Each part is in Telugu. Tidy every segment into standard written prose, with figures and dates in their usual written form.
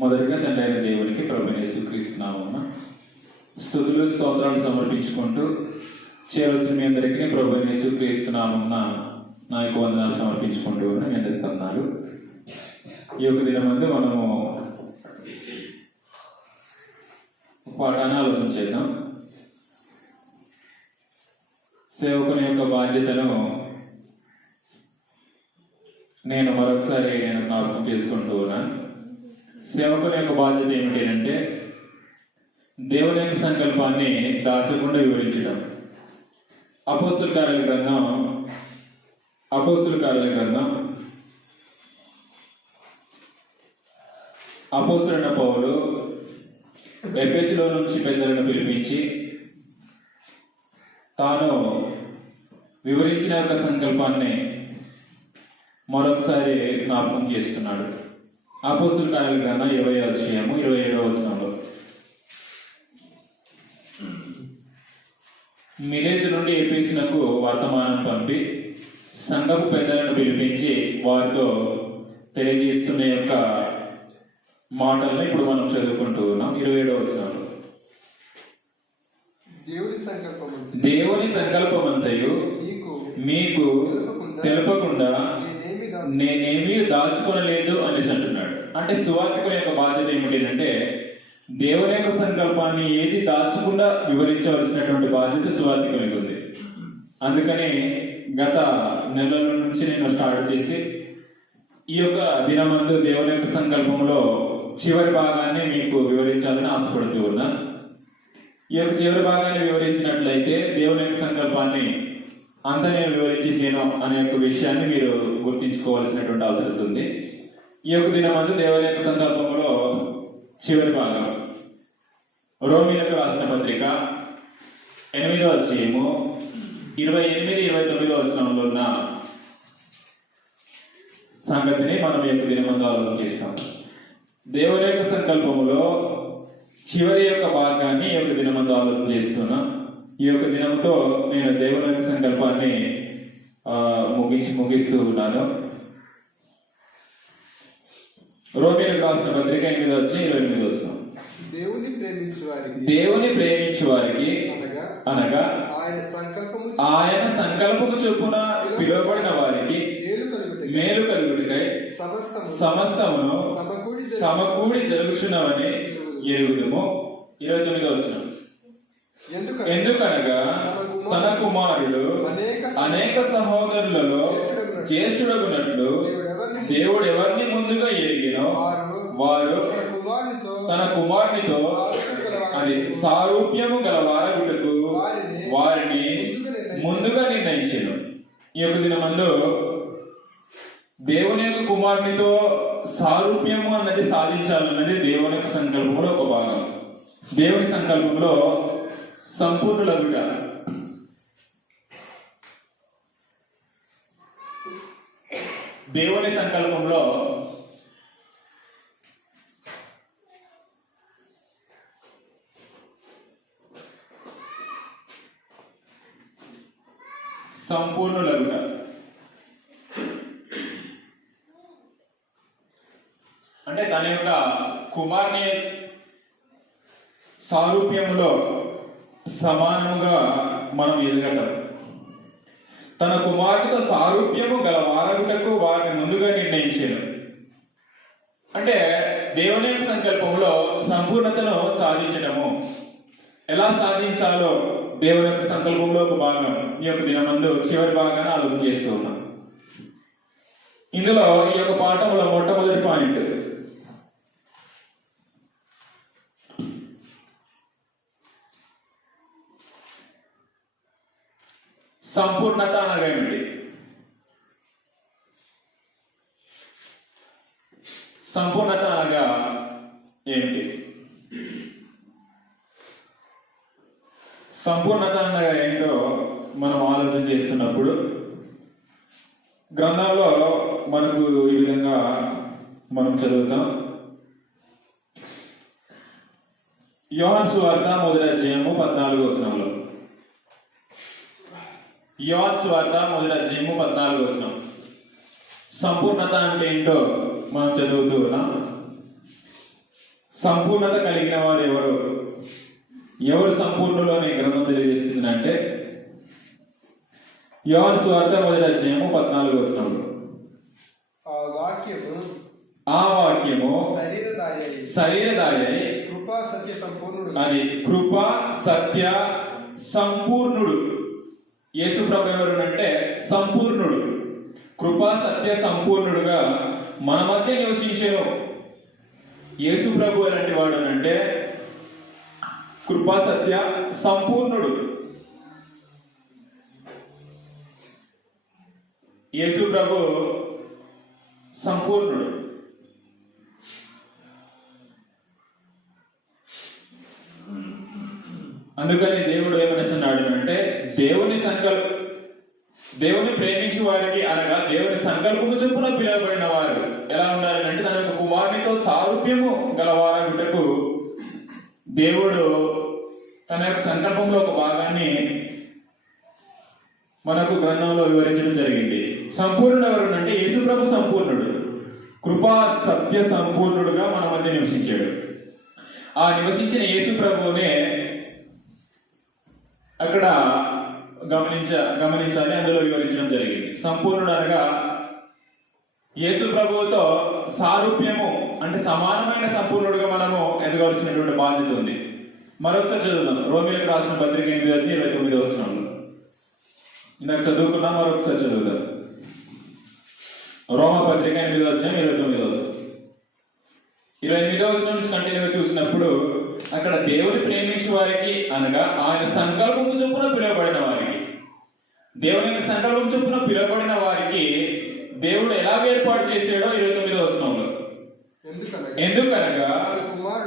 మొదటిగా తండ్రి అయిన దేవునికి ప్రభువైన యేసుక్రీస్తు నామమున స్తుతులు స్తోత్రాలు సమర్పించుకుంటూ చేరవలసిన మీ అందరికీ ప్రభువైన యేసుక్రీస్తు నామమున నా యొక్క వందనాలు సమర్పించుకుంటూ ఉన్న మీ అందరికీ వందనాలు. ఈ యొక్క దినమందు మనము పాఠాన్ని ఆలోచన చేద్దాం. సేవకుని యొక్క బాధ్యతను నేను మరొకసారి జ్ఞాపకం చేసుకుంటూ ఉన్నాను. సేవకుని యొక్క బాధ్యత ఏమిటి అంటే దేవుని యొక్క సంకల్పాన్ని దాచకుండా వివరించడం. అపోస్తుల కార్యాల గ్రంథం అపోస్తులైన పౌలు ఎఫెసులో నుంచి పెద్దలను పిలిపించి తాను వివరించిన యొక్క సంకల్పాన్ని మరొకసారి జ్ఞాపకం చేస్తున్నాడు. అపోస్తుల కార్యాల గ్రంథం 20వ అధ్యాయము 27వ వచనంలో, మిలేతు నుండి ఎఫెసునకు వర్తమానం పంపి సంఘపు పెద్దలను పిలిపించి వారితో తెలియజేస్తున్న యొక్క మాటలను ఇప్పుడు మనం చదువుకుంటూ ఉన్నాం. 27వ వచనంలో, దేవుని సంకల్పమంతయు మీకు తెలపకుండా నేనేమీ దాచుకోనలేదు అనేసి అంటున్నాడు. అంటే సువార్తికుని యొక్క బాధ్యత ఏమిటంటే దేవుని యొక్క సంకల్పాన్ని ఏది దాచకుండా వివరించవలసినటువంటి బాధ్యత సువార్తికునికి ఉంది. అందుకని గత నెలల నుంచి నేను స్టార్ట్ చేసి ఈ యొక్క దినమందు దేవుని యొక్క సంకల్పంలో చివరి భాగాన్ని మీకు వివరించాలని ఆశపడుతూ ఉన్నా. ఈ యొక్క చివరి భాగాన్ని వివరించినట్లయితే దేవుని యొక్క సంకల్పాన్ని అంతా నేను వివరించేసాను అనే యొక్క విషయాన్ని మీరు గుర్తించుకోవాల్సినటువంటి అవసరం ఉంది. ఈ యొక్క దినమందు దేవుని యొక్క సంకల్పంలో చివరి భాగం రోమీయులకు రాసిన పత్రిక 8వ అధ్యాయము 28-29 వచనంలో ఉన్న సంగతిని మనం ఈ యొక్క దినమందు ఆలోచన చేస్తాం. దేవుని యొక్క సంకల్పములో చివరి యొక్క భాగాన్ని ఈ యొక్క దినమందు ఆలోచన చేస్తున్నా. ఈ యొక్క దినంతో నేను దేవుని యొక్క సంకల్పాన్ని ముగిస్తూ ఉన్నాను. రోమీయులకు రాసిన పత్రిక 8వ అధ్యాయం 28వ వచనం, దేవుని ప్రేమించు వారికి అనగా ఆయన సంకల్పము చొప్పున పిలువబడిన వారికి మేలు కలుగుటకై సమస్తమును సమకూడి జరుగుచున్నవని ఎరుగుదుము. 29వ వచనం, ఎందుకనగా తన కుమారుడు అనేక సహోదరులలో జ్యేష్ఠుడగునట్లు దేవుడు ఎవరిని ముందుగా ఎరిగినో వారు తన కుమారునితో అది సారూప్యము గల వారగుటకు వారిని ముందుగా నిర్ణయించెను. ఈ యొక్క దినమందు దేవుని యొక్క కుమారునితో సారూప్యము అన్నది సాధించాలన్నది దేవుని యొక్క సంకల్పంలో ఒక భాగం. దేవుని సంకల్పంలో సంపూర్ణులగుట, దేవుని సంకల్పంలో సంపూర్ణులగుట. అంటే తన యొక్క కుమారుని సారూప్యములో సమానముగా మనం ఎదగటం. తన కుమారుడితో సారూప్యము గల వారగుటకు వారిని ముందుగా నిర్ణయించాను. అంటే దేవుని యొక్క సంకల్పంలో సంపూర్ణతను సాధించటము. ఎలా సాధించాలో దేవుని యొక్క సంకల్పంలో ఒక భాగం ఈ యొక్క దినమందు చివరి భాగాన్ని ఆలోచన చేస్తూ ఉన్నాం. ఇందులో ఈ యొక్క పాఠంలో మొట్టమొదటి పాయింట్ సంపూర్ణత అనగా ఏమిటి? సంపూర్ణత అనగా ఏమిటి? సంపూర్ణత అనగా ఏంటో మనం ఆలోచన చేస్తున్నప్పుడు గ్రంథంలో మనకు ఈ విధంగా మనం చదువుతాం. యోహాను సువార్త 1వ అధ్యాయము 14వ వచనంలో, యోహాను సువార్త 1వ అధ్యాయము 14వ వచనం, సంపూర్ణత అంటే ఏంటో మనం చదువుతూ ఉన్నాం. సంపూర్ణత కలిగిన వారు ఎవరు? ఎవరు సంపూర్ణులు అనే గ్రంథం తెలియజేస్తుంది అంటే యోహాను సువార్త 1:14 ఆ వాక్యము శరీరధారి కృపా సత్య సంపూర్ణుడు. అది కృపా సత్య సంపూర్ణుడు. యేసు ప్రభు ఎవరునంటే సంపూర్ణుడు, కృపా సత్య సంపూర్ణుడుగా మన మధ్య నివసించెను. యేసు ప్రభు ఎలాంటి వాడు అంటే కృపా సత్య సంపూర్ణుడు. యేసు ప్రభు సంపూర్ణుడు. అందుకని దేవుడు ఏమనిస్తున్నాడు అంటే దేవుని ప్రేమించే వారికి అనగా దేవుని సంకల్పము చొప్పున పిలువబడిన వారు ఎలా ఉండాలి అంటే తన యొక్క కుమారునితో సారూప్యము గలవారగుటకు దేవుడు తన యొక్క సంకల్పంలో ఒక భాగాన్ని మనకు గ్రంథంలో వివరించడం జరిగింది. సంపూర్ణుడు ఎవరు అంటే యేసుప్రభు సంపూర్ణుడు, కృపా సత్య సంపూర్ణుడుగా మన మధ్య నివసించాడు. ఆ నివసించిన యేసు ప్రభువునే అక్కడ గమనించాలి, అందులో వివరించడం జరిగింది. సంపూర్ణుడు అనగా యేసు ప్రభువుతో సారూప్యము అంటే సమానమైన సంపూర్ణుడుగా మనము ఎదగవలసినటువంటి బాధ్యత ఉంది. మరొకసారి చదువుదాం. రోమీయులకు రాసిన పత్రిక 8:29. ఇందాక చదువుకున్నాం, మరొకసారి చదువుదాం. రోమ పత్రిక 8:29. 28వ నుంచి కంటిన్యూగా చూసినప్పుడు అక్కడ దేవుని ప్రేమించే వారికి అనగా ఆయన సంకల్పము చొప్పున పిలువబడిన వారికి, దేవుని యొక్క సంకల్పం చొప్పున పిలువబడిన వారికి దేవుడు ఎలా ఏర్పాటు చేశాడో 29వ వచనంలో, ఎందుకనగా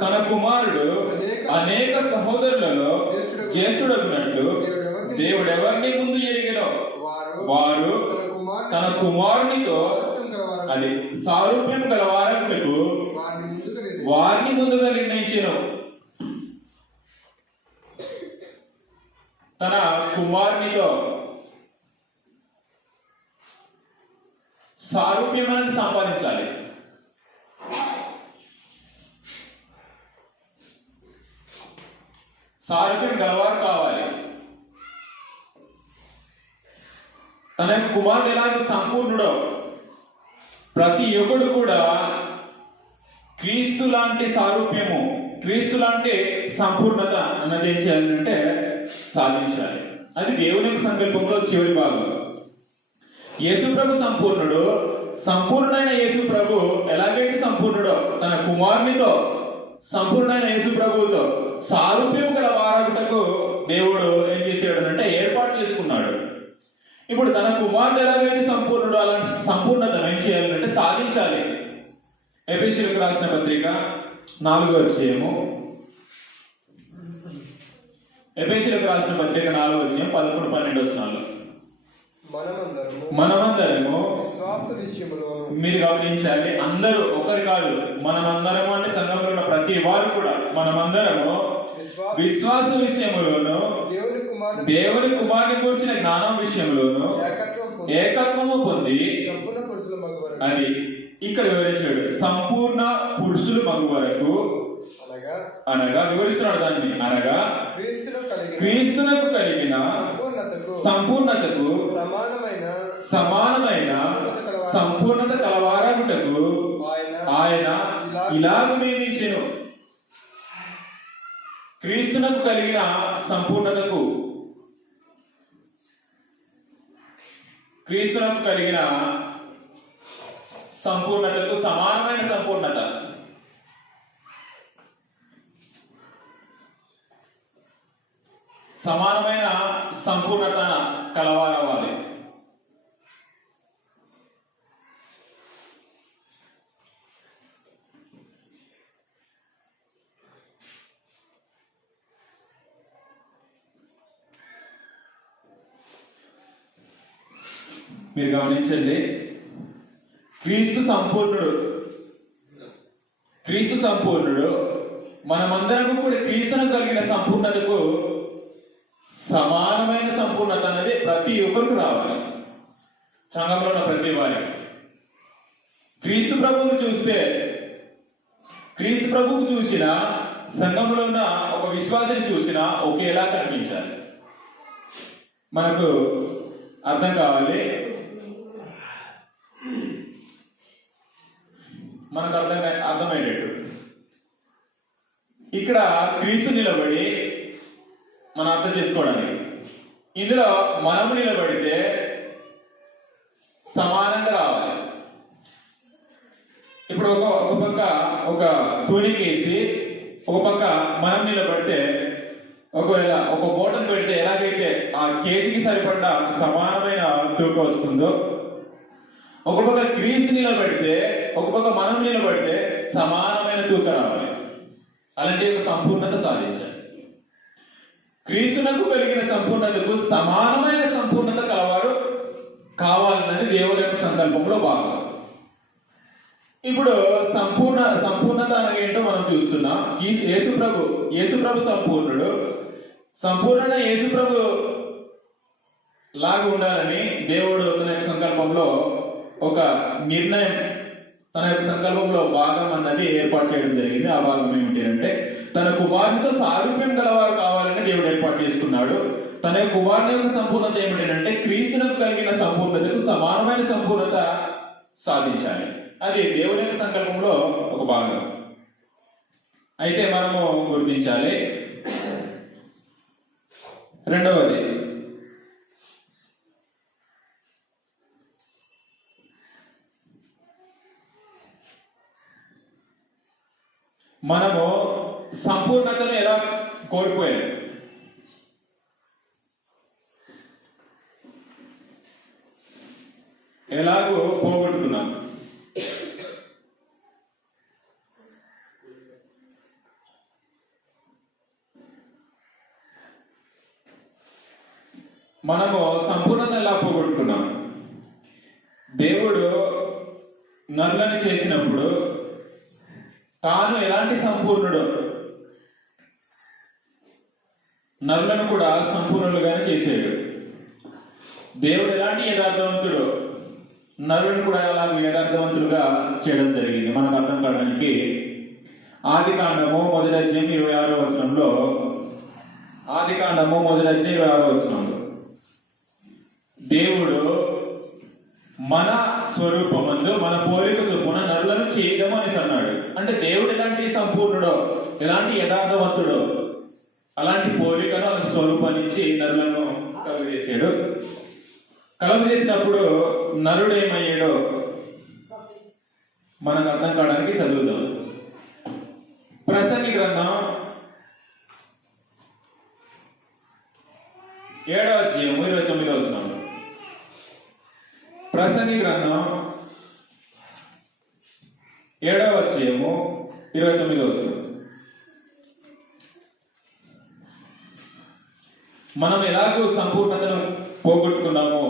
తన కుమారుడు అనేక సహోదరులలో జ్యేష్ఠుడగునట్లు దేవుడు ఎవరిని ముందు ఎరిగినో వారు తన కుమారునితో అది సారూప్యం గలవారకు వారిని ముందుగా నిర్ణయించెను. తన కుమారునితో సారూప్యం అనేది సంపాదించాలి. సారూప్యం గలవారు కావాలి. తన యొక్క కుమారుడు ఎలాగ సంపూర్ణుడో ప్రతి ఒక్కడు కూడా క్రీస్తు లాంటి సారూప్యము, క్రీస్తు లాంటి సంపూర్ణత అన్నది ఏం చేయాలంటే సాధించాలి. అది దేవుని యొక్క సంకల్పంలో చివరి భాగం. యేసుప్రభు సంపూర్ణుడు, సంపూర్ణమైన యేసుప్రభు ఎలాగైతే సంపూర్ణుడో తన కుమారునితో సంపూర్ణమైన యేసుప్రభువుతో సారూప్యం గల వారగుటకు దేవుడు ఏం చేశాడు అంటే ఏర్పాటు చేసుకున్నాడు. ఇప్పుడు తన కుమారుడు ఎలాగైతే సంపూర్ణుడు అలాంటి సంపూర్ణతను ఏం చేయాలంటే సాధించాలి. ఎఫెసీయులకు రాసిన పత్రిక 4వ ఎఫెసీయులకు రాసిన పత్రిక 4:11-12 మనమందరము విశ్వాస విషయములో మీరు గమనించాలి. అందరూ ఒకరు కాదు, మనమందరము అంటే సంఘంలో ఉన్న ప్రతి వారు కూడా మనమందరము విశ్వాస విషయములోను దేవుని కుమారుని గురించిన జ్ఞానం విషయంలోను ఏకత్వము పొంది అది ఇక్కడ వివరించాడు. సంపూర్ణ పురుషులు మగు వరకు అనగా వివరిస్తున్నాడు దాన్ని, అనగా క్రీస్తునకు కలిగిన సంపూర్ణతకు సమానమైన సంపూర్ణత కలవారగుటకు ఆయన ఇలాగ నియమించెను. క్రీస్తునకు కలిగిన సంపూర్ణతకు, క్రీస్తునకు కలిగిన సంపూర్ణతకు సమానమైన సంపూర్ణత, సమానమైన సంపూర్ణత కలవారవ్వాలి. మీరు గమనించండి, క్రీస్తు సంపూర్ణుడు మనమందరము కూడా క్రీస్తును కలిగిన సంపూర్ణతకు సమానమైన సంపూర్ణత అనేది ప్రతి ఒక్కరికి రావాలి. సంఘంలో ఉన్న ప్రతి వారికి క్రీస్తు ప్రభువును చూస్తే క్రీస్తు ప్రభువుకు చూసిన, సంఘంలో ఉన్న ఒక విశ్వాసిని చూసిన ఒకేలా కనిపించాలి. మనకు అర్థం కావాలి, మనకు అర్థమయ్యేటట్టు. ఇక్కడ క్రీస్తు నిలబడి మనం అర్థం చేసుకోవడానికి, ఇందులో మనము నిలబడితే సమానంగా రావాలి. ఇప్పుడు ఒక పక్క ఒక తూనికేసి ఒక పక్క మనం నిలబడితే, ఒకవేళ ఒక బోటను పెడితే ఎలాగైతే ఆ కేజీకి సరిపడ్డ సమానమైన తూకం వస్తుందో, ఒక పక్క క్రీస్తు నిలబడితే ఒక పక్క మనం నిలబడితే సమానమైన తూకం రావాలి. అలాంటి ఒక సంపూర్ణత సాధించాలి. క్రీస్తునకు కలిగిన సంపూర్ణతకు సమానమైన సంపూర్ణత కలవారు కావాలన్నది దేవుడి యొక్క సంకల్పంలో భాగం. ఇప్పుడు సంపూర్ణత అనగా ఏంటో మనం చూస్తున్నాం. యేసుప్రభు సంపూర్ణుడు. సంపూర్ణ యేసుప్రభు లాగా ఉండాలని దేవుడు తన యొక్క సంకల్పంలో ఒక నిర్ణయం, తన యొక్క సంకల్పంలో భాగం అన్నది ఏర్పాటు చేయడం జరిగింది. ఆ భాగం ఏమిటి అంటే, తన కుమారునితో సారూప్యం గలవారు కావాలని దేవుడు ఏర్పాటు చేసుకున్నాడు. తన యొక్క కుమారుని యొక్క సంపూర్ణత ఏమిటంటే, క్రీస్తునకు కలిగిన సంపూర్ణతకు సమానమైన సంపూర్ణత సాధించాలి. అది దేవుని యొక్క సంకల్పంలో ఒక భాగం. అయితే మనము గుర్తించాలి. రెండవది, మనము సంపూర్ణతను ఎలా కోల్పోయాం? ఎలాగో పోగొట్టుకున్నాం? మనము సంపూర్ణత ఎలా పోగొట్టుకున్నాం? దేవుడు నరులను చేసినప్పుడు తాను ఎలాంటి సంపూర్ణుడు, నరులను కూడా సంపూర్ణులుగానే చేసాడు. దేవుడు ఎలాంటి యథార్థవంతుడు, నరులను కూడా అలాగే యథార్థవంతులుగా చేయడం జరిగింది. మనకు అర్థం కావడానికి ఆదికాండము 1:26 వచనంలో, ఆదికాండము 1:26 వచనంలో దేవుడు మన స్వరూపమందు మన పోలిక చొప్పున నరులను చేయడం అని అన్నాడు. అంటే దేవుడు ఎలాంటి సంపూర్ణుడో, ఎలాంటి యథార్థవంతుడో అలాంటి పోలికను, అలాంటి స్వరూపాన్ని ఇచ్చి నరులను కలుగజేశాడు. కలుగజేసినప్పుడు నరుడు ఏమయ్యాడో మనకు అర్థం కావడానికి చదువుదాం. ప్రసంగి గ్రంథం 7:29 ప్రసంగి గ్రంథం 7:29. మనం ఎలాగూ సంపూర్ణతను పోగొట్టుకున్నామో,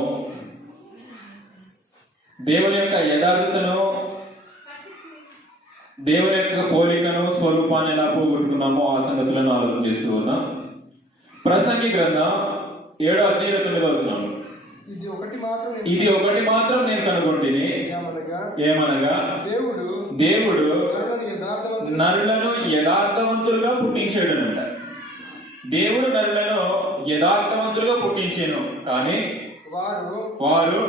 దేవుని యొక్క యథార్థతను, దేవుని యొక్క పోలికను, స్వరూపాన్ని ఎలా పోగొట్టుకున్నామో ఆ సంగతులను ఆలోచన చేస్తూ ఉన్నాం. ప్రసంగి గ్రంథం 7:29 ఇది ఒకటి మాత్రం నేను కనుగొంటిని, ఏమనగా దేవుడు నరులను యథార్థవంతులుగా పుట్టించాడునంట. దేవుడు నరులను యథార్థవంతులుగా పుట్టించాను, కానీ వారు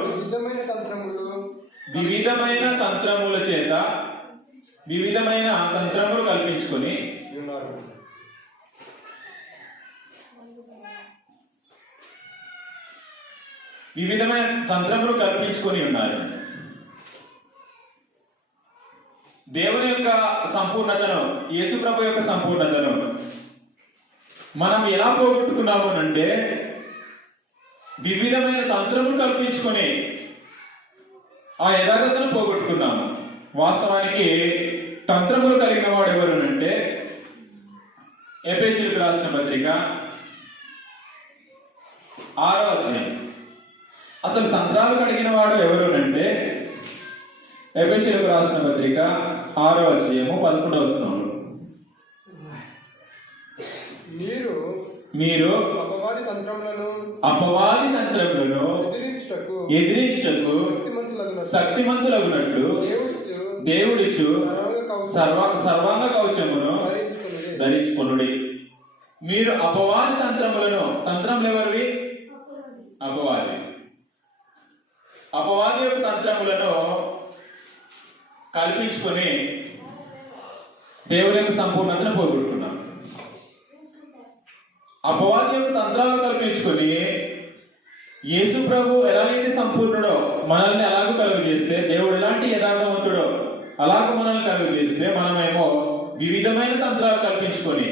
వివిధమైన తంత్రముల చేత వివిధమైన తంత్రములు కల్పించుకొని ఉన్నారు. దేవుని యొక్క సంపూర్ణతను, యేసుప్రభు యొక్క సంపూర్ణతను మనం ఎలా పోగొట్టుకున్నాము అంటే, వివిధమైన తంత్రములు కల్పించుకొని ఆ యథార్థతను పోగొట్టుకున్నాము. వాస్తవానికి తంత్రములు కలిగిన వాడు ఎవరు అంటే, ఎఫెసీయులకు రాసిన పత్రిక 6వ అధ్యాయం. అసలు తంత్రాలు కలిగిన వాడు ఎవరు అంటే, ఎఫెసీయులకు రాసిన పత్రిక 6వ అధ్యాయము 11వ వచనం. మీరు అపవాది తంత్రములను ఎదిరించుటకు శక్తిమంతులగునట్లు దేవుడిచ్చు సర్వాంగ కవచమును ధరించుకొనుడి. ధరించుకొనుడి. మీరు అపవాది తంత్రములు ఎవరివి? అపవాది యొక్క తంత్రములను కల్పించుకొని దేవుని యొక్క సంపూర్ణతను పోగొట్టుకున్నాం. అపవాది యొక్క తంత్రాలు కల్పించుకొని యేసు ప్రభు ఎలాగైతే సంపూర్ణుడో మనల్ని అలాగూ కలుగు చేస్తే, దేవుడు ఎలాంటి యథార్థవంతుడో అలాగ మనల్ని కలుగు చేస్తే, మనమేమో వివిధమైన తంత్రాలు కల్పించుకొని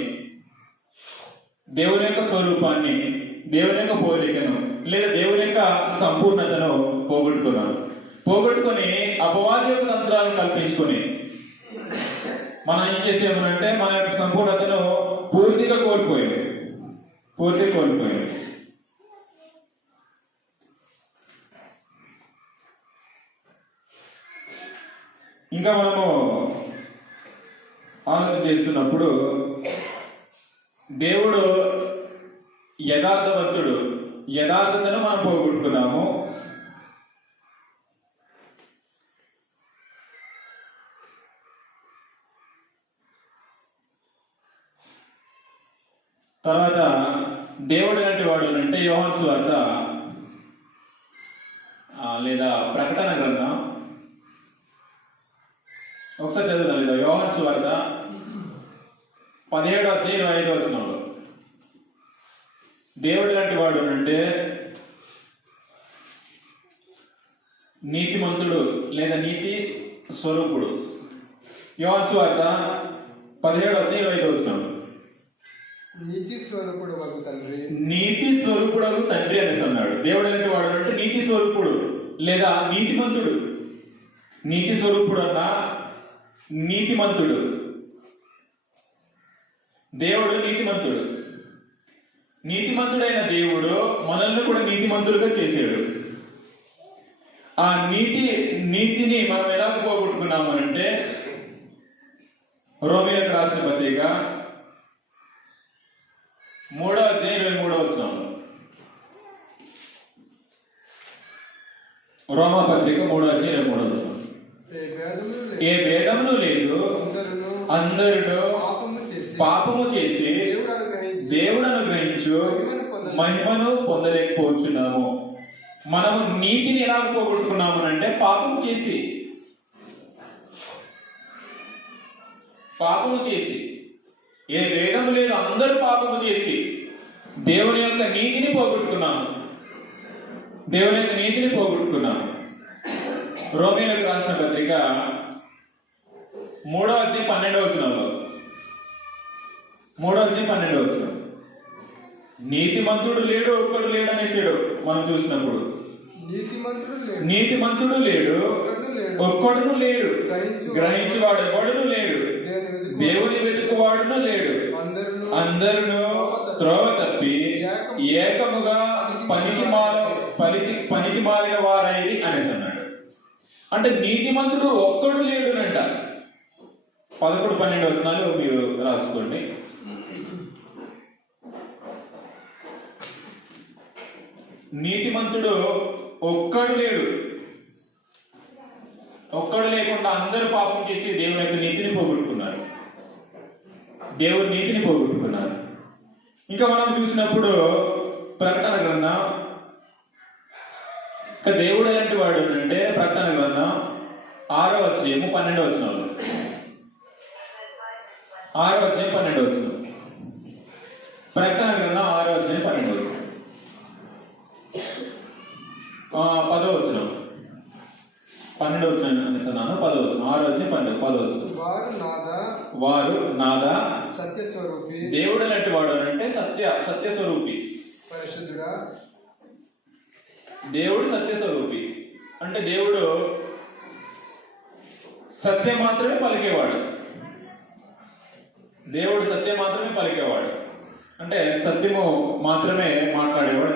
దేవుని యొక్క స్వరూపాన్ని, దేవుని యొక్క పోలికను లేదా దేవుని యొక్క సంపూర్ణతను పోగొట్టుకొని అపవాది యొక్క తంత్రాలను కల్పించుకొని మనం ఏం చేసేమనంటే మన యొక్క సంపూర్ణతను పూర్తిగా కోల్పోయాం. ఇంకా మనము ఆలోచన చేస్తున్నప్పుడు దేవుడు యథార్థవంతుడు, యథార్థతను మనం పోగొట్టుకున్నాము. తర్వాత దేవుడు లాంటి వాడు అంటే యోహాను సువార్త లేదా ప్రకటన గ్రంథం ఒకసారి చదువుదాం. లేదా యోహాను సువార్త 17:25 దేవుడు లాంటి వాడు అంటే నీతిమంతుడు లేదా నీతి స్వరూపుడు. యోహాను సువార్త 17:25 నీతి స్వరూపుడు తండ్రి అనేసి అన్నాడు. దేవుడు అంటే వాడు అంటే నీతి స్వరూపుడు లేదా నీతిమంతుడు. నీతి స్వరూపుడు అన్నా నీతిమంతుడు. దేవుడు నీతిమంతుడైన దేవుడు మనల్ని కూడా నీతిమంతులుగా చేశాడు. ఆ నీతిని మనం ఎలా పోగొట్టుకున్నాము అంటే రోమీయులకు రాసిన పత్రిక 3:23 రోమా పత్రిక 3:23 ఏ భేదమును లేదు, అందరూ పాపము చేసి దేవుడు అనుగ్రహించు మహిమను పొందలేకపోతున్నాము. మనము నీతిని ఎలా పోగొట్టుకున్నాము అంటే పాపము చేసి ఏ భేదము లేదు, అందరూ పాపము చేసి దేవుని యొక్క నీతిని పోగొట్టుకున్నాము. రోమీయులకు రాసిన పత్రిక 3:12 నీతిమంతుడు లేడు, ఒక్కడు లేడు అనేసాడు. మనం చూసినప్పుడు నీతిమంతుడు లేడు, ఒక్కడును లేడు, గ్రహించేవాడు ఎవడును లేడు, దేవుని వెతుకువాడును లేడు, అందరూ త్రోవ తప్పి ఏకముగా పనికి మారిన వారైరి అనేసి అన్నాడు. అంటే నీతిమంతుడు ఒక్కడు లేడునంట. 11-12 మీరు రాసుకోండి. నీతిమంతుడు ఒక్కడు లేడు. ఒక్కడు లేకుండా అందరూ పాపం చేసి దేవుని యొక్క నీతిని పోగొట్టుకున్నారు. ఇంకా మనం చూసినప్పుడు ప్రకటన గ్రంథం దేవుడు ఎలాంటి వాడు అంటే ప్రకటన గ్రంథం 6:12 ప్రకటన గ్రంథం 6:12 10 అనేసన్నాను. 10 వారు నాదా సత్యస్వరూపి. దేవుడు లాంటి వాడు అంటే సత్యస్వరూపి. దేవుడు సత్యస్వరూపి అంటే దేవుడు సత్యం మాత్రమే పలికేవాడు. అంటే సత్యము మాత్రమే మాట్లాడేవాడు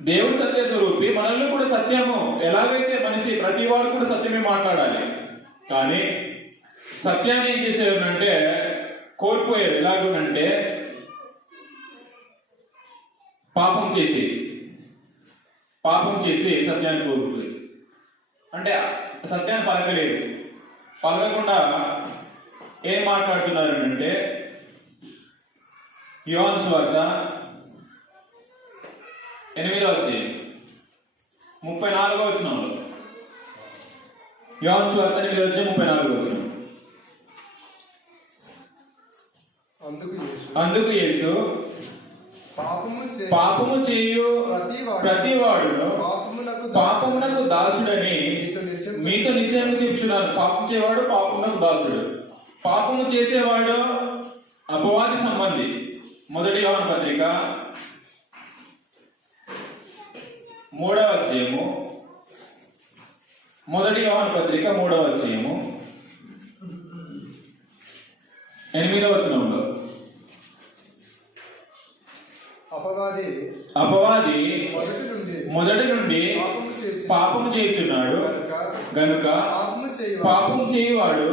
దేవుడు సత్యస్వరూపి. మనల్ని కూడా సత్యము ఎలాగైతే మనిషి ప్రతివాడు కూడా సత్యమే మాట్లాడాలి. కానీ సత్యాన్ని ఏం చేసేవారంటే కోల్పోయారు. ఎలాగునంటే పాపం చేసి సత్యాన్ని కోల్పోయి అంటే సత్యాన్ని పలకలేదు. పలకకుండా ఏం మాట్లాడుతున్నారు అంటే యోహాను సువార్త 8వ అధ్యాయం 34వ వచనంలో, యోహాను సువార్త 8వ అధ్యాయం 34వ వచనం. అందుకు యేసు పాపము చేయు ప్రతివాడును పాపమునకు దాసుడని మీతో నిశ్చయంగా చెప్తున్నాను. పాపం చేయవాడు పాపమునకు దాసుడు. పాపము చేసేవాడు అపవాది సంబంధి. 1 యోహాను పత్రిక 3వ అధ్యాయము, 1 యోహాను పత్రిక 3వ అధ్యాయము 8వ వచనంలో, అపవాది మొదటి నుండి పాపము చేస్తున్నాడు గనుక పాపం చేయువాడు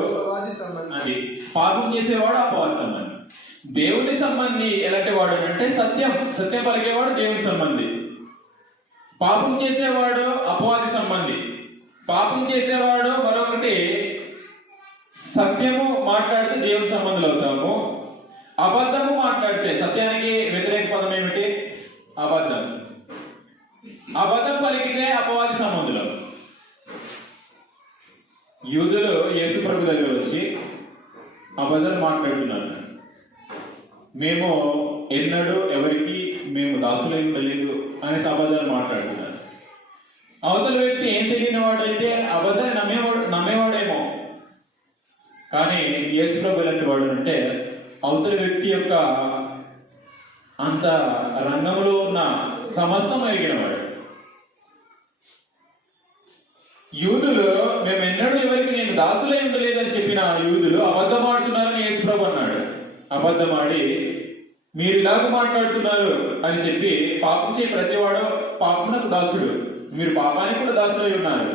అది పాపం చేసేవాడు అపవాది సంబంధి. దేవుని సంబంధి ఎలాంటి వాడు అంటే సత్యం పలికేవాడు దేవుని సంబంధి. పాపం చేసేవాడు అపవాది సంబంధి. పాపం చేసేవాడు మరొకటి సత్యము మాట్లాడితే దేవుని సంబంధులు అవుతాము. అబద్ధము మాట్లాడితే, సత్యానికి వ్యతిరేక పదం ఏమిటి? అబద్ధం. అబద్ధం పలికితే అపవాది సంబంధులు. యూదులు యేసు ప్రభు దగ్గర వచ్చి అబద్ధాలు మాట్లాడుతున్నారు. మేము ఎన్నడూ ఎవరికి మేము దాసులేం తెలియదు అనేసి అబద్ధాలు మాట్లాడుతున్నారు. అవతల వ్యక్తి ఏం తెలియని వాడైతే అబద్ధాన్ని నమ్మేవాడేమో, కానీ యేసు ప్రభు ఎలాంటి వాడు అంటే అవతల వ్యక్తి యొక్క అంత రంగంలో ఉన్న సమస్తం ఎరిగినవాడు. యూదులు మేము ఎన్నడూ ఎవరికి నేను దాసులే ఉండలేదని చెప్పిన యూదులు అబద్ధమాడుతున్నారని యేసు ప్రభు అన్నాడు. అబద్ధమాడి మీరు ఇలాగ మాట్లాడుతున్నారు అని చెప్పి, పాపం చేయి ప్రతివాడు పాపమునకు దాసుడు, మీరు పాపానికి కూడా దాసులై ఉన్నారు.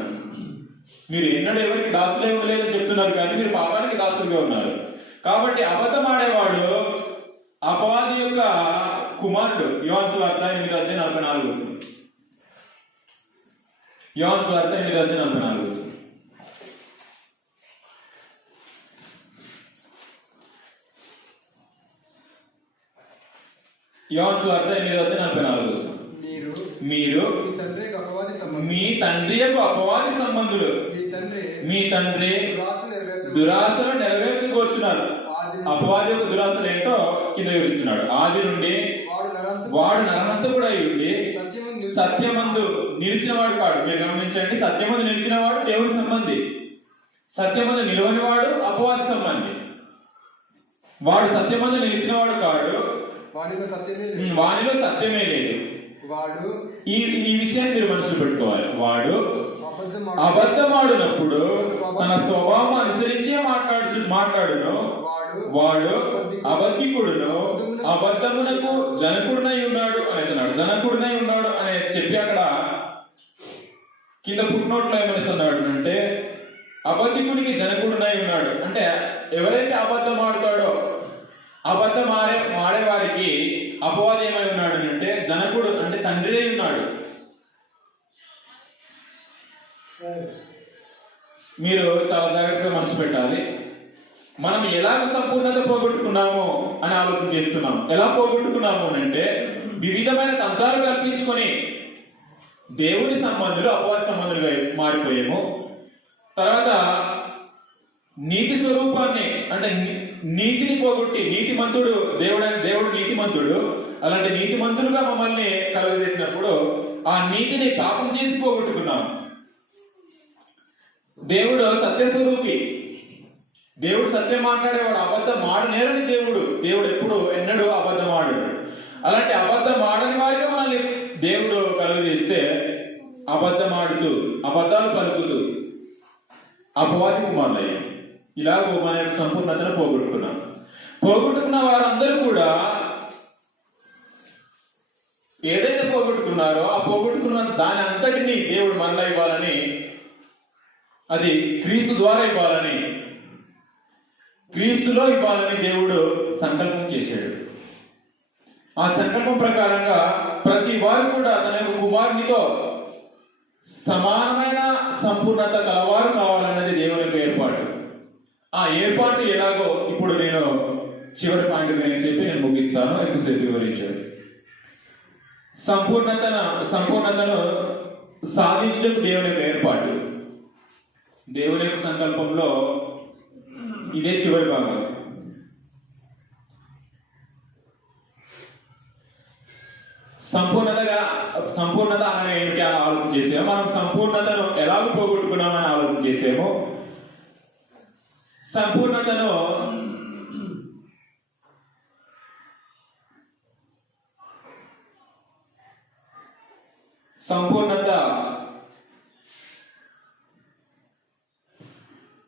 మీరు ఎన్నడూ ఎవరికి దాసులై ఉండలేదని చెప్తున్నారు, కానీ మీరు పాపానికి దాసులుగా ఉన్నారు. కాబట్టి అబద్ధమాడేవాడు అపవాది యొక్క కుమారుడు. యోహాను సువార్త 8:44. యోహాను సువార్త 8:44. యోహాను సువార్త 8:44. మీరు మీ తండ్రి యొక్క అపవాది సంబంధులు, మీ తండ్రి దురాశను నెరవేర్చుకోవచ్చున్నారు. అపవాది యొక్క దురాశలు ఏంటో కింద వివరిస్తున్నాడు. ఆది నుండి వాడు నరహంతకుడు అయి ఉండి సత్యమందు నిలిచినవాడు కాడు. మీరు గమనించండి, సత్యమందు నిలిచినవాడు దేవుని సంబంధి, సత్యమందు నిలవని వాడు అపవాది సంబంధి. వాడు సత్యమందు నిలిచినవాడు కాడు, వానిలో సత్యమే లేదు. ఈ విషయాన్ని మీరు మనసులో పెట్టుకోవాలి. వాడు అబద్ధమాడినప్పుడు తన స్వభావం అనుసరించే మాట్లాడును. వాడు అబద్ధికుడును, అబద్ధమునకు జనకుడునై ఉన్నాడు అనేస్తున్నాడు. జనకుడునై ఉన్నాడు అని చెప్పి అక్కడ కింద పుట్టినోట్లో ఏమనేసి అన్నాడు అంటే అబద్ధికుడికి జనకుడునై ఉన్నాడు. అంటే ఎవరైతే అబద్ధం ఆడతాడో, అబద్ధం ఆడే వారికి అపవాది ఏమై ఉన్నాడు అంటే జనకుడు అంటే తండ్రి ఉన్నాడు. మీరు చాలా జాగ్రత్తగా మనసు పెట్టాలి. మనం ఎలాగ సంపూర్ణత పోగొట్టుకున్నాము అని ఆలోచన చేస్తున్నాం. ఎలా పోగొట్టుకున్నాము అంటే వివిధమైన తంత్రాలు కల్పించుకొని దేవుని సంబంధులు అపవాది సంబంధులుగా మారిపోయాము. తర్వాత నీతి స్వరూపాన్ని అంటే నీతిని పోగొట్టి, నీతిమంతుడు దేవుడు నీతిమంతుడు, అలాంటి నీతిమంతులుగా మమ్మల్ని కలుగజేసినప్పుడు ఆ నీతిని పాపం చేసి పోగొట్టుకున్నాం. దేవుడు సత్యస్వరూపి, దేవుడు సత్యం మాట్లాడేవాడు, అబద్ధం ఆడనేరని దేవుడు. దేవుడు ఎప్పుడు ఎన్నడూ అబద్ధం ఆడాడు. అలాంటి అబద్ధం ఆడని వారిగా మనల్ని దేవుడు కలుగజేస్తే అబద్ధం ఆడుతూ అబద్ధాలు పలుకుతూ అపవాది కుమారులయ్యాం. ఇలాగో మన యొక్క సంపూర్ణతను పోగొట్టుకున్న వారందరూ కూడా ఏదైతే పోగొట్టుకున్నారో ఆ పోగొట్టుకున్న దాని అంతటినీ దేవుడు మనలో ఇవ్వాలని, అది క్రీస్తు ద్వారా ఇవ్వాలని, క్రీస్తులో ఇవ్వాలని దేవుడు సంకల్పం చేశాడు. ఆ సంకల్పం ప్రకారంగా ప్రతి వారు కూడా తన యొక్క కుమారునితో సమానమైన సంపూర్ణత కలవారు కావాలన్నది దేవుని యొక్క ఏర్పాటు. ఆ ఏర్పాటు ఎలాగో ఇప్పుడు నేను చివరి పాయింట్ నేను చెప్పి నేను ముగిస్తాను. ఎక్కువసేపు వివరించాడు. సంపూర్ణతను సాధించడం దేవుని యొక్క ఏర్పాటు. దేవుని యొక్క సంకల్పంలో ఇదే చివరి భాగం. సంపూర్ణత అనగా ఏమిటి అని ఆలోచన చేసాము. మనం సంపూర్ణతను ఎలాగ పోగొట్టుకున్నామని ఆలోచన చేసాము. సంపూర్ణత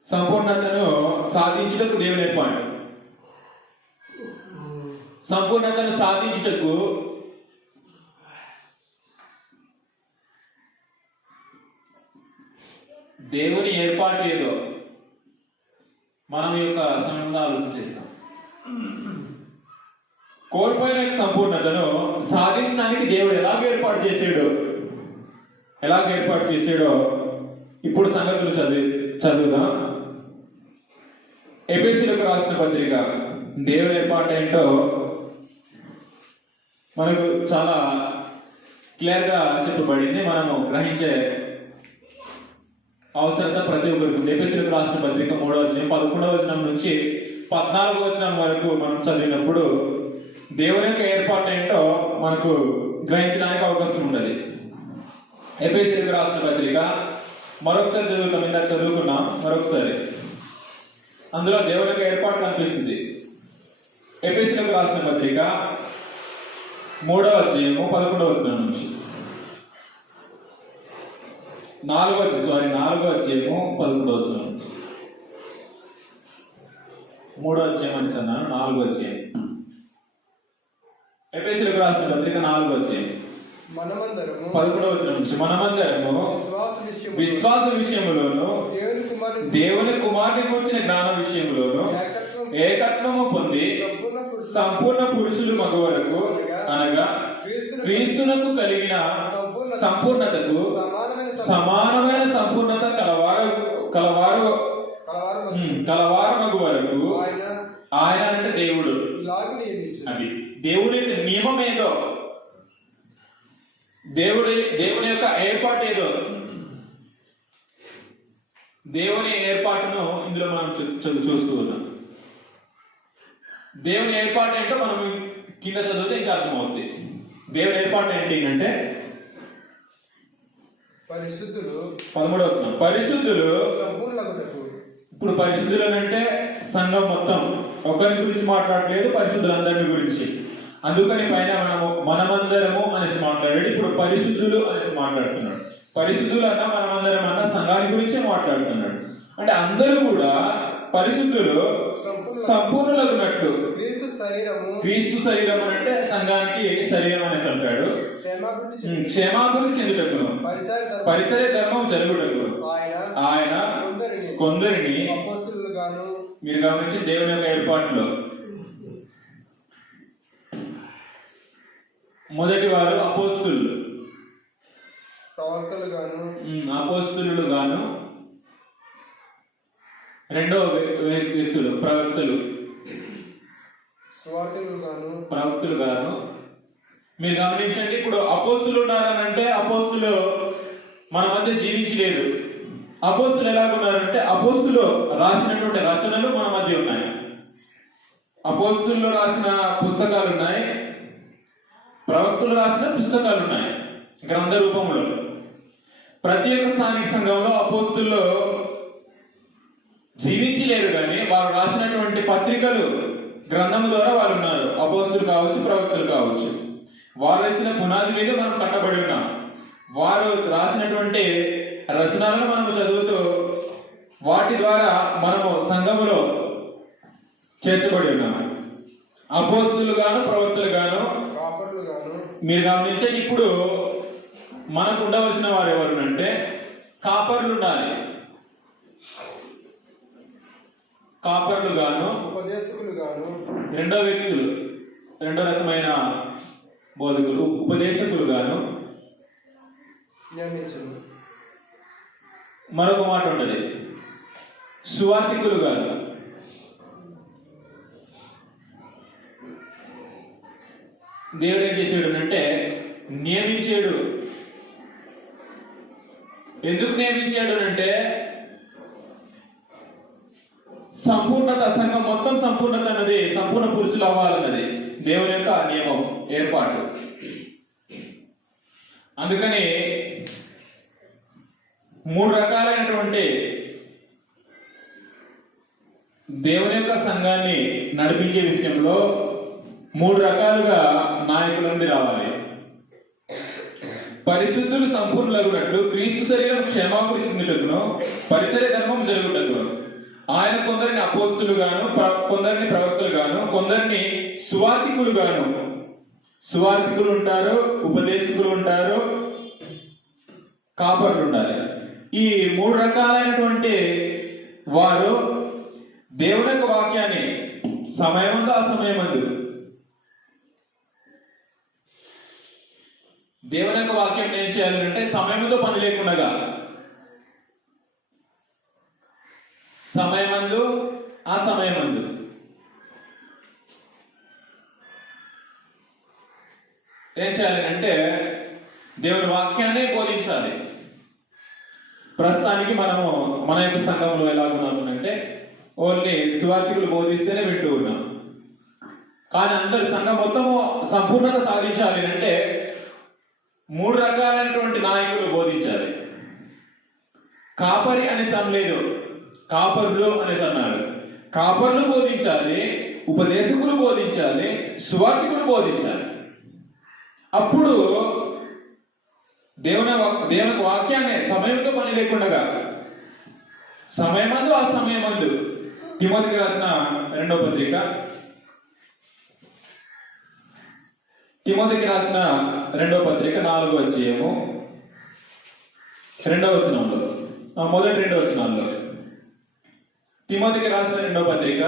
సంపూర్ణతను సాధించుటకు దేవుని ఏర్పాటు. సంపూర్ణతను సాధించుటకు దేవుని ఏర్పాటు ఏదో మనం యొక్క సమయంలో ఆలోచన చేస్తాం. కోల్పోయిన సంపూర్ణతను సాధించడానికి దేవుడు ఎలాగ ఏర్పాటు చేశాడో ఇప్పుడు సంగతులు చదువుదాం. ఎఫెసీయులకు రాసిన పత్రిక దేవుని ఏర్పాటు ఏంటో మనకు చాలా క్లియర్ గా చెప్పబడింది. మనము గ్రహించే అవసరత ప్రతి ఒక్కరికి. ఎఫెసీయులకు రాసిన పత్రిక 3వ అధ్యాయం 11వ వచనం నుంచి 14వ వచనం వరకు మనం చదివినప్పుడు దేవుని యొక్క ఏర్పాటు ఏంటో మనకు గ్రహించడానికి అవకాశం ఉండదు. ఎఫెసీయులకు రాసిన పత్రిక మరొకసారి చదువుతాం. ఇందాక చదువుకున్నాం, మరొకసారి అందులో దేవుని యొక్క ఏర్పాటు కనిపిస్తుంది. ఎఫెసీయులకు రాసిన పత్రిక 3వ అధ్యాయము 11వ వచనం నుంచి 4వ అధ్యాయము 11వ వచనం నుంచి 3వ అధ్యాయం అని అన్నాను. 4వ అధ్యాయం ఎఫెసీయులకు రాసిన పత్రిక 4వ అధ్యాయం 11వ వచనం నుంచి మనమందరము విశ్వాస విషయములోను దేవుని కుమారుని గురించిన జ్ఞాన విషయములోను ఏకత్వము పొంది సంపూర్ణ పురుషులు మగ వరకు అనగా క్రీస్తునకు కలిగిన సంపూర్ణతకు సమానమైన సంపూర్ణత కలవారు మగ వరకు ఆయన అంటే దేవుడు. అది దేవుడి నియమం ఏదో, దేవుని యొక్క ఏర్పాటు ఏదో, దేవుని ఏర్పాటును ఇందులో మనం చూస్తూ ఉన్నాం. దేవుని ఏర్పాటు ఏంటో మనం కింద చదివితే ఇంకా అర్థమవుతుంది. దేవుని ఏర్పాటు ఏంటంటే 13వ వచనం పరిశుద్ధులు. ఇప్పుడు పరిశుద్ధులు అంటే సంఘం మొత్తం, ఒకరి గురించి మాట్లాడలేదు, పరిశుద్ధులందరిని గురించి. అందుకని పైన మనమందరము అనేసి మాట్లాడాడు. ఇప్పుడు పరిశుద్ధులు అనేసి మాట్లాడుతున్నాడు. పరిశుద్ధులు అన్నా మనమందరం అన్నా సంఘాన్ని గురించే మాట్లాడుతున్నాడు. అంటే అందరూ కూడా పరిశుద్ధులు సంపూర్ణులగునట్లు. క్రీస్తు శరీరం అంటే సంఘానికి శరీరం అనేసి అంటాడు. క్షేమాభివృద్ధి చెందుటకు పరిచర్య ధర్మం జరుగుటకు ఆయన కొందరిని మీరు గమనించి దేవుని యొక్క ఏర్పాటులో మొదటి వారు అపోస్తులు గాను, రెండవ వ్యక్తులు ప్రవక్తలు గాను. మీరు గమనించండి, ఇప్పుడు అపోస్తులు ఉన్నారనంటే అపోస్తులు మన మధ్య జీవించలేదు. అపోస్తులు ఎలాగున్నారంటే అపోస్తులు రాసినటువంటి రచనలు మన మధ్య ఉన్నాయి. అపోస్తులు రాసిన పుస్తకాలు ఉన్నాయి, ప్రవక్తలు రాసిన పుస్తకాలు ఉన్నాయి గ్రంథ రూపంలో. ప్రతి ఒక్క స్థానిక సంఘంలో అపోస్తులు జీవించలేరు, కానీ వారు రాసినటువంటి పత్రికలు గ్రంథం ద్వారా వారు ఉన్నారు. అపోస్తులు కావచ్చు, ప్రవక్తలు కావచ్చు. వారు వేసిన పునాది మీద మనం కట్టబడి ఉన్నాం. వారు రాసినటువంటి రచనలను మనము చదువుతూ వాటి ద్వారా మనము సంఘములో చేర్చబడి ఉన్నాము. అపోస్తులు గాను, ప్రవక్తలు గాను. మీరు గమనించండి, ఇప్పుడు మనకు ఉండవలసిన వారు ఎవరు? కాపర్లు ఉండాలి. కాపర్లు గాను, ఉపదేశకులు గాను, రెండో వ్యక్తులు, రెండో రకమైన బోధకులు, ఉపదేశకులు గాను నియమించు. మరొక మాట ఉండదు, సువార్థికులు గాను. దేవుడు ఏం చేసాడు అంటే నియమించాడు. ఎందుకు నియమించాడు అంటే సంపూర్ణత, సంఘం మొత్తం సంపూర్ణత అన్నది సంపూర్ణ పురుషులు అవ్వాలన్నది దేవుని యొక్క నియమం, ఏర్పాటు. అందుకని 3 రకాలైనటువంటి దేవుని యొక్క సంఘాన్ని నడిపించే విషయంలో 3 రకాలుగా నాయకుల నుండి రావాలి. పరిశుద్ధులు సంపూర్ణులగునట్లు క్రీస్తు శరీరం క్షేమాపురి చెందుటకును పరిచర్య ధర్మం జరుగుటకును ఆయన కొందరిని అపోస్తులు గాను, కొందరిని ప్రవక్తలు గాను, కొందరిని సువార్తికులు గాను. సువార్తికులు ఉంటారు, ఉపదేశకులు ఉంటారు, కాపరులు ఉండాలి. ఈ 3 రకాలైనటువంటి వారు దేవుని యొక్క వాక్యాన్ని సమయమందు అసమయమందు, దేవుని యొక్క వాక్యం ఏం చేయాలంటే సమయంతో పని లేకుండా, సమయమందు అసమయమందు ఏం చేయాలి అంటే దేవుని వాక్యాన్ని బోధించాలి. ప్రస్తుతానికి మనము మన యొక్క సంఘంలో ఎలా ఉన్నామంటే ఓన్లీ సువార్తికులు బోధిస్తేనే వింటూ ఉన్నాం. కానీ అందరు సంఘం మొత్తము సంపూర్ణత సాధించాలి అంటే 3 రకాలైనటువంటి నాయకులు బోధించాలి. కాపరి అనేసి అనలేదు, కాపరులు అనేసి అన్నారు. కాపరులు బోధించాలి, ఉపదేశకులు బోధించాలి, సువార్తికులు బోధించాలి. అప్పుడు దేవుని వాక్యాన్ని సమయంతో పని లేకుండా సమయమందు ఆ సమయమందు. తిమోతికి రాసిన 2వ పత్రిక, తిమోతికి రాసిన 2వ పత్రిక 4వ అధ్యాయము 2వ వచనంలో, మొదటి 2 వచనాల్లో, తిమోతికి రాసిన 2వ పత్రిక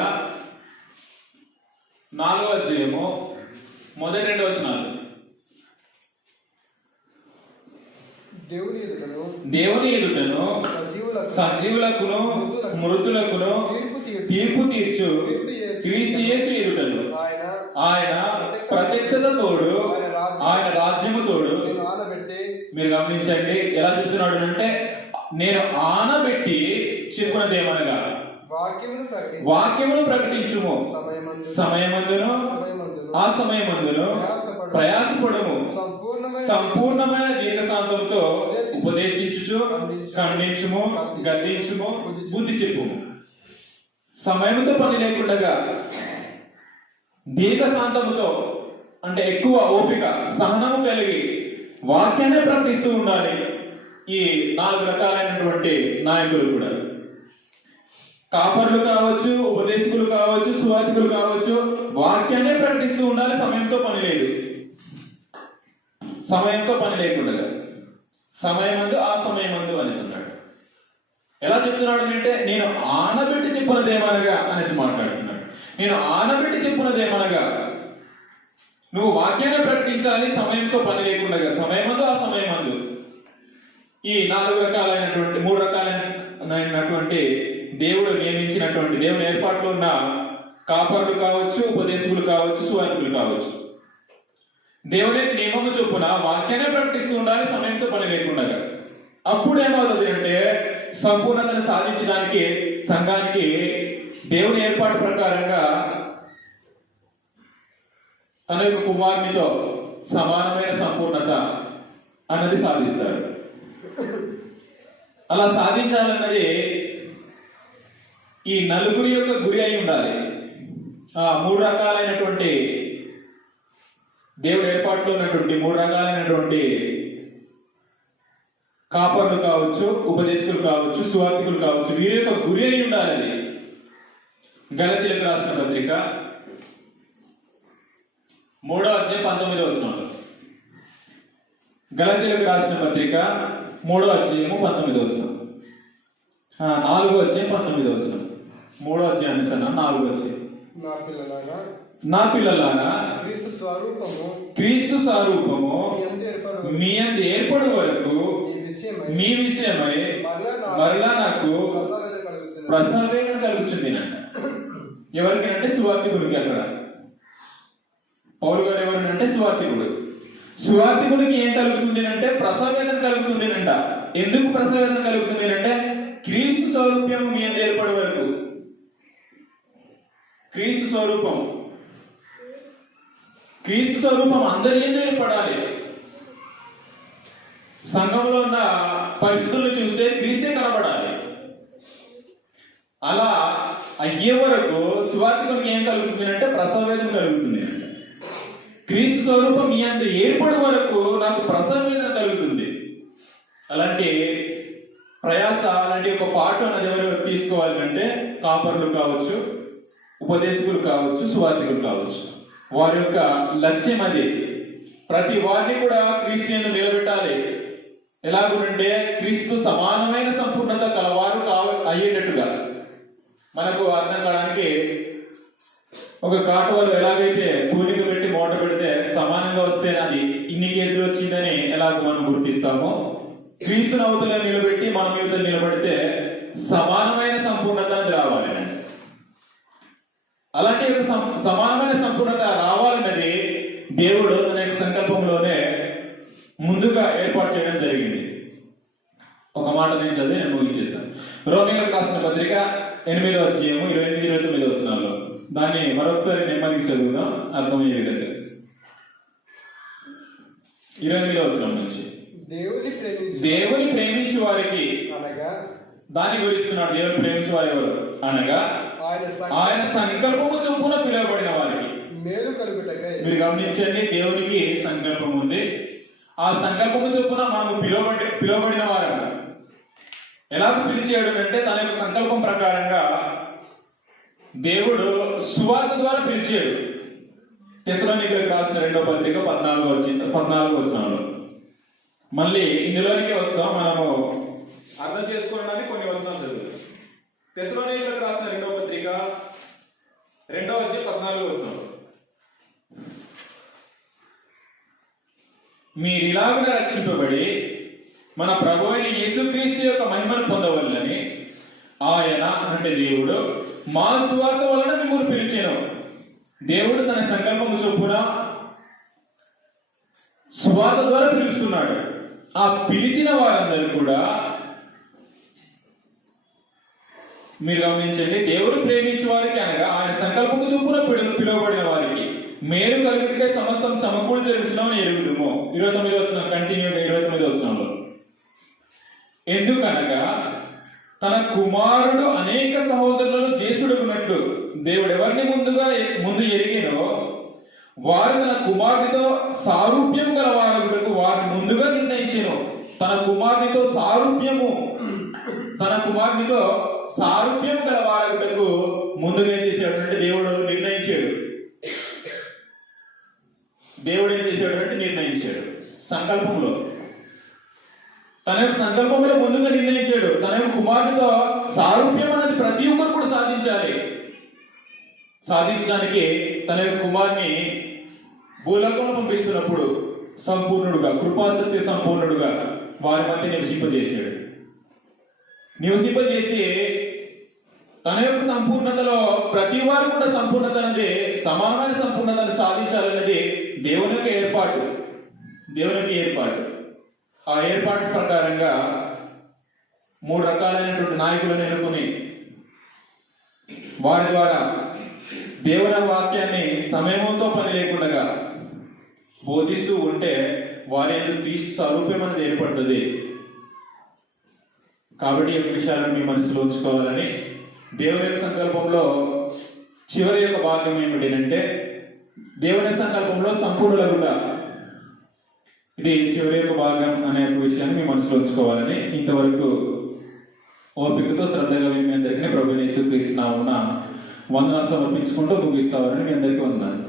4వ అధ్యాయము మొదటి 2 వచనాలు. దేవుని ఎదుటను సజీవులకును మృతులకును తీర్పు తీర్చు క్రీస్తు యేసు ఎదుటను ఆయన ప్రత్యక్షత తోడు, ఆయన రాజ్యము తోడు. మీరు గమనించండి ఎలా చెప్తున్నాడు అంటే నేను ఆనబెట్టి చెప్పుకున్నదేమనగా వాక్యమును ప్రకటించుము, సమయమందును ఆ సమయమందును ప్రయాసపడము, సంపూర్ణమైన దీర్ఘశాంతముతో ఉపదేశించుచు ఖండించుము, గద్దించుము, బుద్ధి చెప్పుము. సమయంతో పని లేకుండా దీర్ఘశాంతముతో అంటే ఎక్కువ ఓపిక, సహనము కలిగి వాక్యాన్ని ప్రకటిస్తూ ఉండాలి. ఈ 4 రకాలైనటువంటి నాయకులు కూడా కాపర్లు కావచ్చు, ఉపదేశకులు కావచ్చు, సువార్తికులు కావచ్చు, వాక్యాన్ని ప్రకటిస్తూ ఉండాలి. సమయంతో పని లేదు, సమయంతో పని లేకుండా సమయమందు ఆ సమయమందు అనేసి అన్నాడు. ఎలా చెప్తున్నాడు అంటే నేను ఆనబెట్టి చెప్పినదేమనగా అనేసి మాట్లాడుతున్నాడు. నేను ఆనబెట్టి చెప్పినదేమనగా నువ్వు వాక్యాన్ని ప్రకటించాలి సమయంతో పని లేకుండా, సమయమందు ఆ సమయమందు. ఈ 4 రకాలైనటువంటి 3 రకాలైనటువంటి దేవుడు నియమించినటువంటి దేవుని ఏర్పాట్లో ఉన్న కాపరులు కావచ్చు, ఉపదేశకులు కావచ్చు, సువార్తికులు కావచ్చు, దేవుని నియమము చొప్పున వాక్యాన్ని ప్రకటిస్తూ ఉండాలి సమయంతో పని లేకుండా. అప్పుడు ఏమవుతుంది అంటే సంపూర్ణతను సాధించడానికి సంఘానికి దేవుని ఏర్పాటు ప్రకారంగా తన యొక్క కుమారునితో సమానమైన సంపూర్ణత అన్నది సాధిస్తాడు. అలా సాధించాలన్నది ఈ నలుగురి యొక్క గురి అయి ఉండాలి. 3 రకాలైనటువంటి దేవుడు ఏర్పాట్లో ఉన్నటువంటి 3 రకాలైనటువంటి కాపర్లు కావచ్చు, ఉపదేశకులు కావచ్చు, సువార్తికులు కావచ్చు, వీరి యొక్క గురి అయి ఉండాలి. అది గలతీయులకు రాసిన పత్రిక 3వ అధ్యాయం 19వ వచనంలో, గలతీయులకు రాసిన పత్రిక 3వ అధ్యాయము 19వ వచనం, 4వ అధ్యాయం 19వ వచనం, 3వ అధ్యాయం అన్న 4వ అధ్యాయం. నా పిల్లలారా క్రీస్తు స్వరూపము మీ అందు ఏర్పడు వరకు మీ విషయమై మరలా నాకు ప్రసవేదన కలుగుతుంది అంట. ఎవరికి అంటే సువార్తికునికి. అక్కడ పౌలు గారు ఎవరు అంటే సువార్థికుడు. సువార్థికుడికి ఏం కలుగుతుంది అంటే ప్రసవేదన కలుగుతుంది అంట. ఎందుకు ప్రసవేదన కలుగుతుంది అంటే క్రీస్తు స్వరూప్యం మీ యందు ఏర్పడే వరకు. క్రీస్తు స్వరూపం అందరి యందు ఏర్పడాలి. సంఘంలో ఉన్న పరిస్థితులను చూస్తే క్రీస్తే కనబడాలి. అలా అయ్యే వరకు సువార్థికునికి ఏం కలుగుతుంది అంటే ప్రసవేదన కలుగుతుంది. క్రీస్తు స్వరూపం మీ అందు ఏర్పడే వరకు నాకు ప్రసవేదన కలుగుతుంది. అలాంటి ప్రయాస, అలాంటి ఒక పాటు అన్నది ఎవరు తీసుకోవాలంటే కాపర్లు కావచ్చు, ఉపదేశకులు కావచ్చు, సువార్థికులు కావచ్చు. వారి యొక్క లక్ష్యం అది. ప్రతి వారిని కూడా క్రీస్తు యందు నిలబెట్టాలి. ఎలాగుంటే క్రీస్తు సమానమైన సంపూర్ణత కలవారు అయ్యేటట్టుగా. మనకు అర్థం కావడానికి ఒక కాటువారు ఎలాగైతే తూనిక పెట్టి మూట పెడితే సమానంగా వస్తే అది ఇన్ని కేజీలు వచ్చిందని ఎలాగ మనం గుర్తిస్తామో, క్రీస్తుని అవతల నిలబెట్టి మనం యువతలు నిలబడితే సమానమైన సంపూర్ణత రావాలి. అలాంటి ఒక సమానమైన సంపూర్ణత రావాలన్నది దేవుడు తన యొక్క సంకల్పంలోనే ముందుగా ఏర్పాటు చేయడం జరిగింది. ఒక మాట నేను చదివి నేను ముగించేస్తాను. రోమీయులకు రాసిన పత్రిక 8వ అధ్యాయము 28-29 వచనాల్లో దాన్ని మరొకసారి నెమ్మదికి చదువుదాం, అర్థమయ్యే విధంగా. 28వ వచనం నుంచి దేవుని ప్రేమించే వారికి అనగా దాన్ని వివరిస్తున్నాడు. దేవుని ప్రేమించే వారు ఎవరు అనగా ఆయన సంకల్పము చొప్పున పిలువబడిన వారికి మేలు కలుగుటకై. మీరు గమనించండి, దేవునికి సంకల్పం ఉంది. ఆ సంకల్పము చొప్పున మనము పిలువబడిన వారు. ఎలా పిలిచాడు అంటే తన యొక్క సంకల్పం ప్రకారంగా దేవుడు సువార్త ద్వారా పిలిచాడు. తెస్సలోనికీయులకు రాసిన 2వ పత్రిక 14వ వచనంలో. మళ్ళీ ఇందులోనికి వస్తాం. మనము అర్థం చేసుకోవడానికి కొన్ని వచనాలు చదువుతాం. తెస్సలోనికీయులకు రాసిన 2వ పత్రిక 2వ అధ్యాయం 14వ వచనం. మీరు ఇలాగున రక్షింపబడి మన ప్రభు అయిన యేసుక్రీస్తు యొక్క మహిమను పొందవల్లని ఆయన అంటే దేవుడు మా సువార్త వలన మిమ్మల్ని పిలిచాను. దేవుడు తన సంకల్పము చొప్పున సువార్త ద్వారా పిలుస్తున్నాడు. ఆ పిలిచిన వారందరూ కూడా మీరు గమనించండి, దేవుడు ప్రేమించే వారికి అనగా ఆయన సంకల్పము చొప్పున పిలువబడిన వారికి మేలు కలుగుడికే సమస్తం సమకూడి జరుగుతున్నామని ఎరుగుదుము. 29వ వచనం కంటిన్యూగా 29వ వచనంలో. ఎందుకనగా తన కుమారుడు అనేక సహోదరులను జ్యేష్ఠుడుకున్నట్లు దేవుడు ఎవరిని ముందు ఎరిగినో వారు తన కుమారుడితో సారూప్యం గల వారు వారిని ముందుగా నిర్ణయించాను. తన కుమారుడితో సారూప్యం గల వారు ముందుగా ఏం చేశాడు అంటే దేవుడు నిర్ణయించాడు. సంకల్పంలో తన యొక్క సంకల్పంలో ముందుగా నిర్ణయించాడు. తన యొక్క కుమారుడితో సారూప్యం అనేది ప్రతి ఒక్కరు కూడా సాధించడానికి తన యొక్క కుమారుని భూలోకంలో పంపిస్తున్నప్పుడు సంపూర్ణుడుగా, కృపాసత్య సంపూర్ణుడుగా వారి మధ్య నివసింపజేసి తన యొక్క సంపూర్ణతలో ప్రతి వారు కూడా సంపూర్ణత అనేది సమానమైన సంపూర్ణతను సాధించాలనేది దేవుని యొక్క ఏర్పాటు. ఆ ఏర్పాటు ప్రకారంగా 3 రకాలైనటువంటి నాయకులను ఎన్నుకుని వారి ద్వారా దేవుని వాక్యాన్ని సమయంతో పని లేకుండా బోధిస్తూ ఉంటే వారి క్రీస్తు స్వరూపం అనేది ఏర్పడుతుంది. కాబట్టి ఈ విషయాలను మీ మనసులో ఉంచుకోవాలని దేవుని యొక్క సంకల్పంలో చివరి యొక్క భాగం ఏమిటంటే దేవుని సంకల్పంలో సంపూర్ణులుగా ఇది చివరి యొక్క భాగం అనే విషయాన్ని మీ మనసులో ఉంచుకోవాలని ఇంతవరకు ఓపికతో శ్రద్ధగా మీ అందరికీ ప్రభువు యేసుక్రీస్తు నామమున వందనాలు సమర్పించుకుంటూ ముగిస్తామని మీ అందరికీ వందనాలు.